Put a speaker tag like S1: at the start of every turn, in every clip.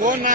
S1: ஓனா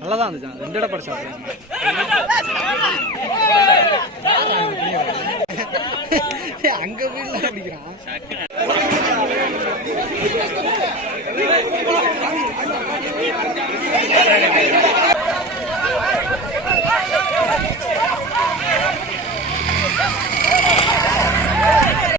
S2: நல்லா தான் இருந்துச்சு. ரெண்டு இடம் படிச்சா
S1: அங்க போய் பிடிக்கிறான்? Thank you.